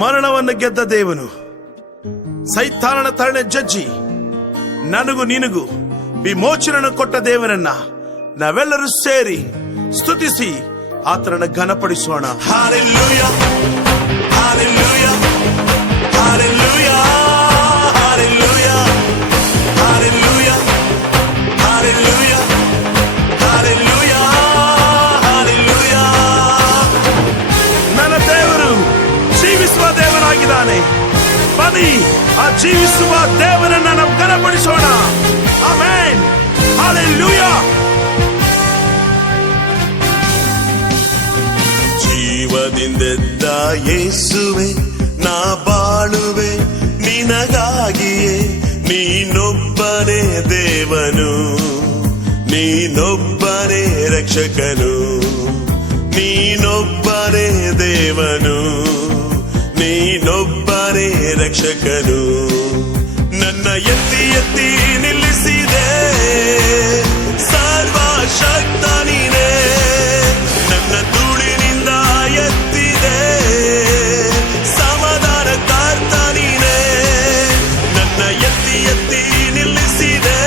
ಮರಣವನ್ನು ಗೆದ್ದ ದೇವನು, ಸೈತಾನನ ತರಣೆ ಜಜ್ಜಿ ನನಗೂ ನಿನಗೂ ವಿಮೋಚನೆಯನ್ನು ಕೊಟ್ಟ ದೇವರನ್ನ ನಾವೆಲ್ಲರೂ ಸೇರಿ ಸ್ತುತಿಸಿ ಆತನನ್ನು ಘನಪಡಿಸೋಣ. Hallelujah, hallelujah, hallelujah, hallelujah, hallelujah, hallelujah, hallelujah, hallelujah. ನನ್ನ ದೇವರು ಜೀವಿಸುವ ದೇವನಾಗಿದ್ದಾನೆ. ಬನ್ನಿ ಆ ಜೀವಿಸುವ ದೇವರನ್ನ ನಾವು ಘನಪಡಿಸೋಣ. Amen, hallelujah. ಜೀವದಿಂದೆದ್ದ ಯೇಸುವೆ, ನಾ ಬಾಳುವೆ ನಿನಗಾಗಿಯೇ. ನೀನೊಬ್ಬನೇ ದೇವನು, ನೀನೊಬ್ಬನೇ ರಕ್ಷಕನು, ನೀನೊಬ್ಬನೇ ದೇವನು, ನೀನೊಬ್ಬನೇ ರಕ್ಷಕನು. ನನ್ನ ಎತ್ತಿ ಎತ್ತಿ ನಿಲ್ಲಿಸಿದೆ ಸರ್ವಶಕ್ತ ನೀನೇ. ನನ್ನ ಧೂಳಿನಿಂದ ಎತ್ತಿದೆ ಸಮಾಧಾನ ಕರ್ತ ನೀನೇ. ನನ್ನ ಎತ್ತಿ ಎತ್ತಿ ನಿಲ್ಲಿಸಿದೆ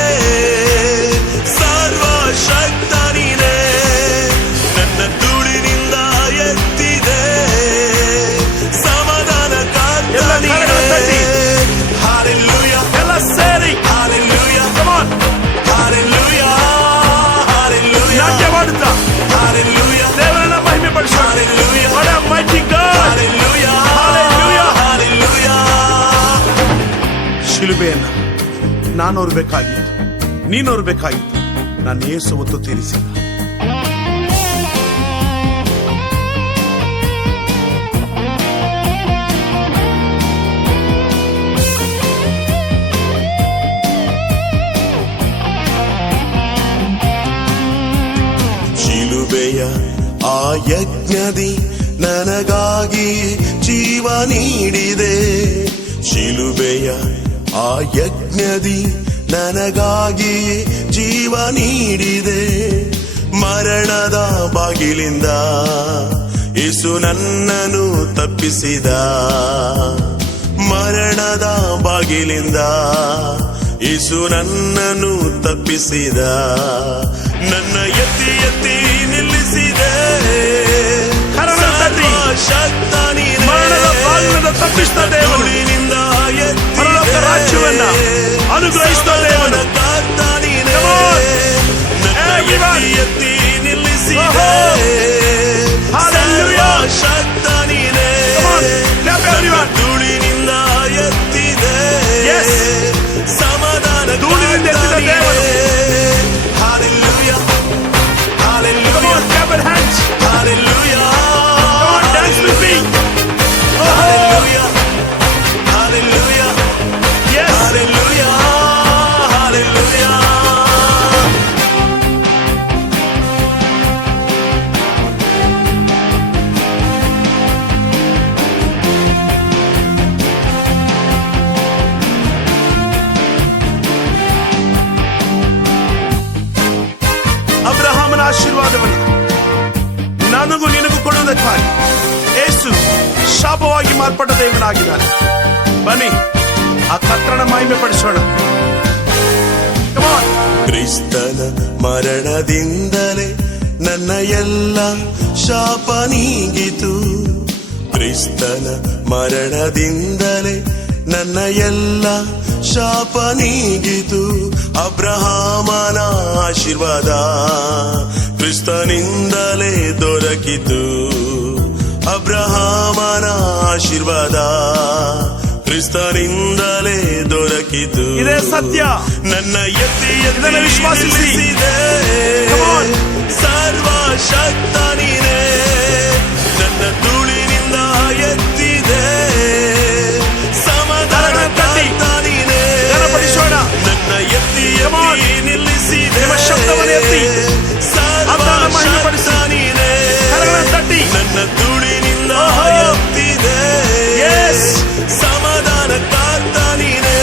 ಸರ್ವಶಕ್ತ ನೀನೇ. ನನ್ನ ಧೂಳಿನಿಂದ ಎತ್ತಿದೆ ಸಮಾಧಾನ ಕರ್ತ ನೀನೇ. Hallelujah, ಎಲ್ಲ ಸೇರಿ hallelujah, come on, hallelujah, hallelujah, ನಾಟ್ಯ ಮಾಡುತ್ತಾ hallelujah, ದೇವರನ್ನ ಮಹಿಮೆ ಪಡಿಸೋಣ. hallelujah, What a mighty God. hallelujah, Hallelujah, hallelujah. ಶಿಲುಬೆಯನ್ನ ನಾನು ಹೊರಬೇಕಾಗಿತ್ತು, ನೀನು ಹೊರಬೇಕಾಗಿತ್ತು. ನಾನು ಯೇಸು ಹೊತ್ತು ತೀರಿಸಿದ. ಶಿಲುಬೆಯ ಆ ಯಜ್ಞದಿ ನನಗಾಗಿ ಜೀವ ನೀಡಿದೆ. ಶಿಲುಬೆಯ ಆ ಯಜ್ಞದಿ ನನಗಾಗಿ ಜೀವ ನೀಡಿದೆ. ಮರಣದ ಬಾಗಿಲಿಂದ ಯೇಸು ನನ್ನನ್ನು ತಪ್ಪಿಸಿದ. ಮರಣದ ಬಾಗಿಲಿಂದ ಯೇಸು ನನ್ನನ್ನು ತಪ್ಪಿಸಿದ. ನನ್ನ ಎತ್ತಿ ಎತ್ತಿ ನಿಲ್ಲಿಸಿದೆ ಸರ್ವಶಕ್ತ ನೀನೇ. ಮರಣದ ಬಾಗಿಲಿಂದ ತಪ್ಪಿಸಿದ ದೇವರು, ಧೂಳಿನಿಂದ ಪರಲೋಕ ರಾಜ್ಯವನ್ನ ಅನುಗ್ರಹಿಸಿದ ದೇವರು. ಕರ್ತ ನೀನೇ. Come on. ನನ್ನ Everyone. ಎತ್ತಿ ಎತ್ತಿ ನಿಲ್ಲಿಸಿದೆ Hallelujah. ಸರ್ವಶಕ್ತ ನೀನೇ. Come on. Clap everyone. ಧೂಳಿನಿಂದ ಎತ್ತಿದೆ Yes. ಸಮಾಧಾನ ಧೂಳಿನಿಂದ ಎತ್ತಿದ ದೇವರು. Hallelujah, Come hallelujah, on, clap your hands. hallelujah, Come on, dance with me. hallelujah, hallelujah, Yes. hallelujah, hallelujah. ಅಬ್ರಹಾಮನ ಆಶೀರ್ವಾದವನ್ನು ನನಗೂ ನಿನಗೂ ಕೊಡುವುದಕ್ಕಾಗಿ ಯೇಸು ಶಾಪವಾಗಿ ಮಾರ್ಪಟ್ಟ ದೇವನಾಗಿದ್ದಾನೆ. ಬನ್ನಿ ಆ ಕರ್ತನ ಮಹಿಮೆ ಪಡಿಸೋಣ. Come on. ಕ್ರಿಸ್ತನ ಮರಣದಿಂದಲೇ ನನ್ನ ಎಲ್ಲ ಶಾಪ ನೀಗಿತು. ಕ್ರಿಸ್ತನ ಮರಣದಿಂದಲೇ ನನ್ನ ಎಲ್ಲ ಶಾಪ ನೀಗಿತು. ಅಬ್ರಹಾಮನ ಆಶೀರ್ವಾದ ಕ್ರಿಸ್ತನಿಂದಲೇ ದೊರಕಿತು. ಅಬ್ರಹಾಮನ ಆಶೀರ್ವಾದ ಕ್ರಿಸ್ತನಿಂದಲೇ ದೊರಕಿತು. ಇದೇ ಸತ್ಯ. ನನ್ನ ಎತ್ತಿ ಇದನ್ನು ವಿಶ್ವಾಸಿಸಿ. ನಿಲ್ಲಿಸಿದೆ Come on. ಸರ್ವಶಕ್ತ ನೀನೇ. ನನ್ನ ಧೂಳಿನಿಂದ ಎತ್ತಿದೆ ಸಮಾಧಾನ ಕರ್ತ ನೀನೇ. ಘನಪಡಿಸೋಣ. ನನ್ನ ಎತ್ತಿ Come on. ಎತ್ತಿ ನಿಲ್ಲಿಸಿದೆ ನಿಮ್ಮ ಶಬ್ದವನ್ನು ಎತ್ತಿ ಆತನ ಮಹಿಮೆ ಪಡಿಸಿ. ಸರ್ವಶಕ್ತ ನೀನೇ. ಕರಗಳನ್ನು ತಟ್ಟಿ ನನ್ನ ಧೂಳಿನಿಂದ ಎತ್ತಿದೆ Yes. ಸಮಾಧಾನ ಕರ್ತ ನೀನೇ.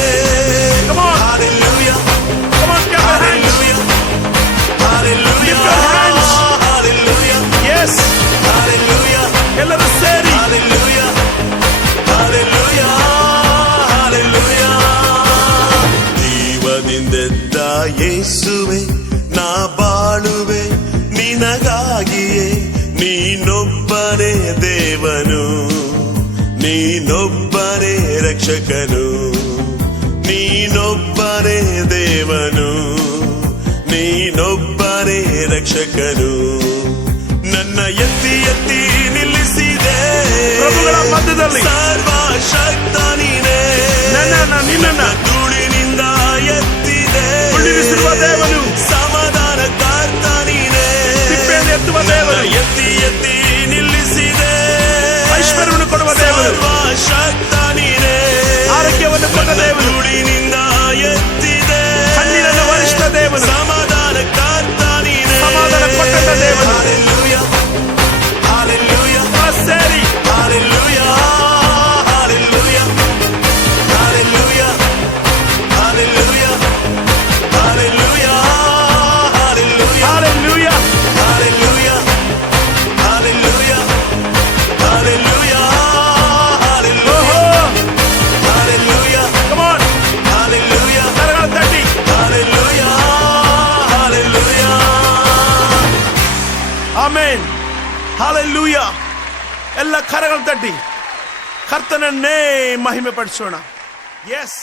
Come on. Hallelujah, Come on, clap your hands. hallelujah, hallelujah, Lift your hands. hallelujah, Yes. hallelujah. ನಯೇಸುವೆ ನಾ ಬಾಳುವೆ ನಿನಗಾಗಿಯೇ ನೀನೊಬ್ಬನೇ ದೇವನು ನೀನೊಬ್ಬನೇ ರಕ್ಷಕನು ನೀನೊಬ್ಬನೇ ದೇವನು ನೀನೊಬ್ಬನೇ ರಕ್ಷಕನು ನನ್ನ ಎತ್ತಿ ಎತ್ತಿ ನಿಲ್ಲಿಸಿದೆ ಪ್ರಭುಗಳ ಮಧ್ಯದಲ್ಲಿ ಸರ್ವಶಕ್ತ ನೀನೇ ನಿನ್ನನ್ನ ಧೂಳಿನಿಂದ ಎತ್ತಿದೆ ಕುಳ್ಳಿರಿಸಿರುವ ದೇವನು ಸಮಾಧಾನ ಕರ್ತ ನೀನೇ ತಿಪ್ಪೆಯನ್ನು ಎತ್ತುವ ದೇವನು ಎತ್ತಿ ಎತ್ತಿ ನಿಲ್ಲಿಸಿದೆ ಐಶ್ವರ್ಯವನ್ನು ಕೊಡುವ ದೇವನು ಸರ್ವಶಕ್ತ ನೀನೇ ಆರೋಗ್ಯವನ್ನು ಕೊಟ್ಟ ದೇವನು ಧೂಳಿನಿಂದ ಎತ್ತಿದೆ ಕಣ್ಣೀರನ್ನು ವರಿಷ್ಠ ದೇವನು ಸಮಾಧಾನ ಕರ್ತ ನೀನೇ ಸಮಾಧಾನ ಕೊಟ್ಟ ದೇವನು Hallelujah, hallelujah, ಸೇರಿ hallelujah, hallelujah, hallelujah, hallelujah, hallelujah, hallelujah, Hallelujah. hallelujah, hallelujah, hallelujah, ಓಹೋ, hallelujah, come on, hallelujah, ಕರಗಳ ತಟ್ಟಿ hallelujah, hallelujah. ಆಮೆನ್ ಹಾಲೆಲೂಯಾ ಎಲ್ಲ ಕರಗಳ ತಟ್ಟಿ ಕರ್ತನನ್ನೇ ಮಹಿಮೆ ಪಡಿಸೋಣ ಎಸ್